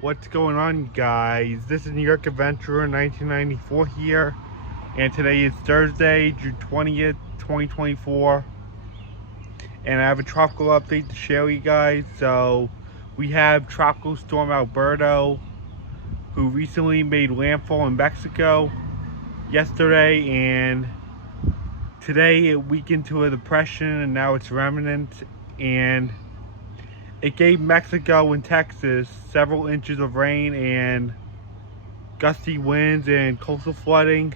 What's going on, guys? This is New York Adventurer 1994 here, and today is Thursday, June 20th, 2024, and I have a tropical update to share with you guys. So we have Tropical Storm Alberto, who recently made landfall in Mexico yesterday, and today it weakened to a depression, and now it's remnants, and it gave Mexico and Texas several inches of rain and gusty winds and coastal flooding.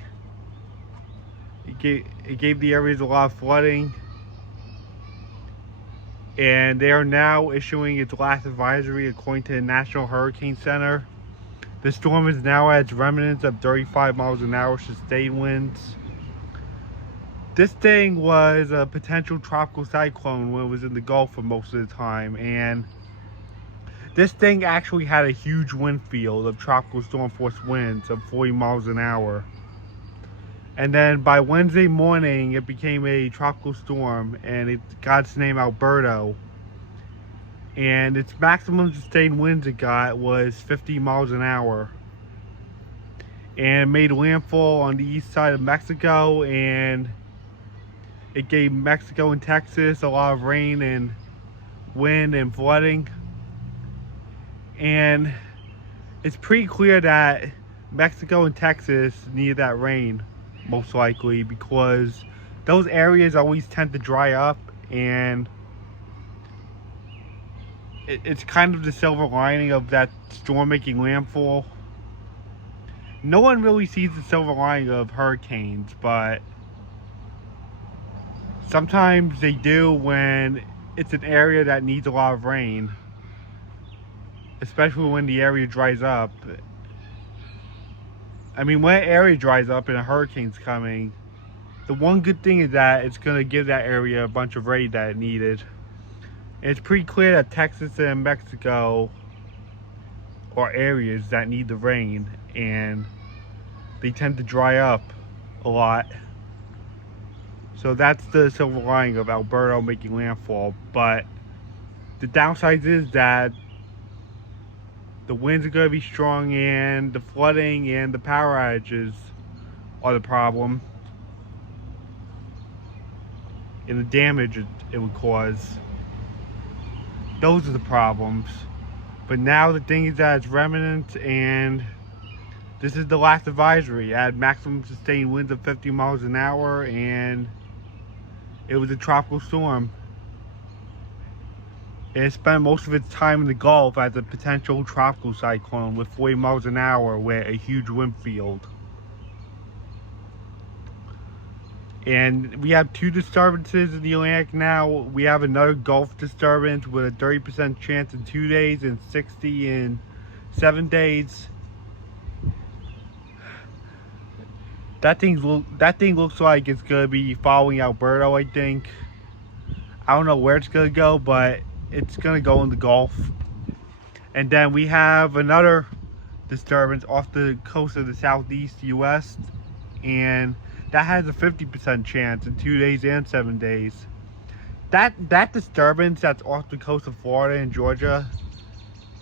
It gave the areas a lot of flooding. And they are now issuing its last advisory according to the National Hurricane Center. The storm is now at its remnants of 35 miles an hour sustained winds. This thing was a potential tropical cyclone when it was in the Gulf for most of the time, and this thing actually had a huge wind field of tropical storm force winds of 40 miles an hour. And then by Wednesday morning, it became a tropical storm, and it got its name Alberto. And its maximum sustained winds it got was 50 miles an hour. And it made landfall on the east side of Mexico, and it gave Mexico and Texas a lot of rain and wind and flooding. And it's pretty clear that Mexico and Texas needed that rain, most likely, because those areas always tend to dry up, and it's kind of the silver lining of that storm making landfall. No one really sees the silver lining of hurricanes, but sometimes they do when it's an area that needs a lot of rain, especially when the area dries up. I mean, when an area dries up and a hurricane's coming, the one good thing is that it's going to give that area a bunch of rain that it needed. And it's pretty clear that Texas and Mexico are areas that need the rain, and they tend to dry up a lot. So that's the silver lining of Alberto making landfall. But the downside is that the winds are going to be strong, and the flooding and the power outages are the problem, and the damage it would cause. Those are the problems. But now the thing is that it's remnants, and this is the last advisory. It had maximum sustained winds of 50 miles an hour, and it was a tropical storm. And it spent most of its time in the Gulf as a potential tropical cyclone with 40 miles an hour with a huge wind field. And we have two disturbances in the Atlantic now. We have another Gulf disturbance with a 30% chance in 2 days and 60 in 7 days. That thing looks like it's gonna be following Alberto, I think. I don't know where it's gonna go, but it's gonna go in the Gulf. And then we have another disturbance off the coast of the southeast US, and that has a 50% chance in 2 days and 7 days. That disturbance that's off the coast of Florida and Georgia,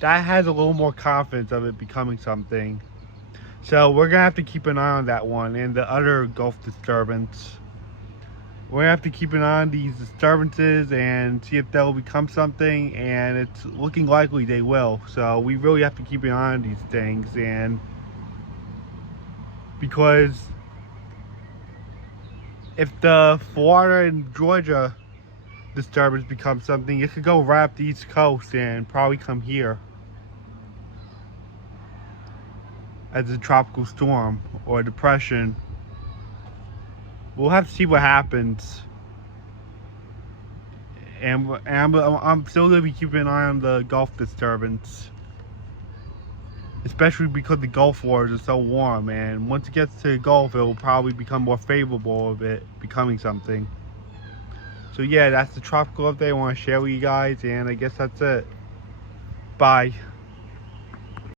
that has a little more confidence of it becoming something. So we're gonna have to keep an eye on that one, and the other Gulf disturbance. We're gonna have to keep an eye on these disturbances and see if they'll become something, and it's looking likely they will. So we really have to keep an eye on these things, and because if the Florida and Georgia disturbance becomes something, it could go right up the East Coast and probably come here as a tropical storm or a depression. We'll have to see what happens. And I'm still going to be keeping an eye on the Gulf disturbance, especially because the Gulf waters are so warm, and once it gets to the Gulf, it will probably become more favorable of it becoming something. So yeah, that's the tropical update I want to share with you guys, and I guess that's it. Bye.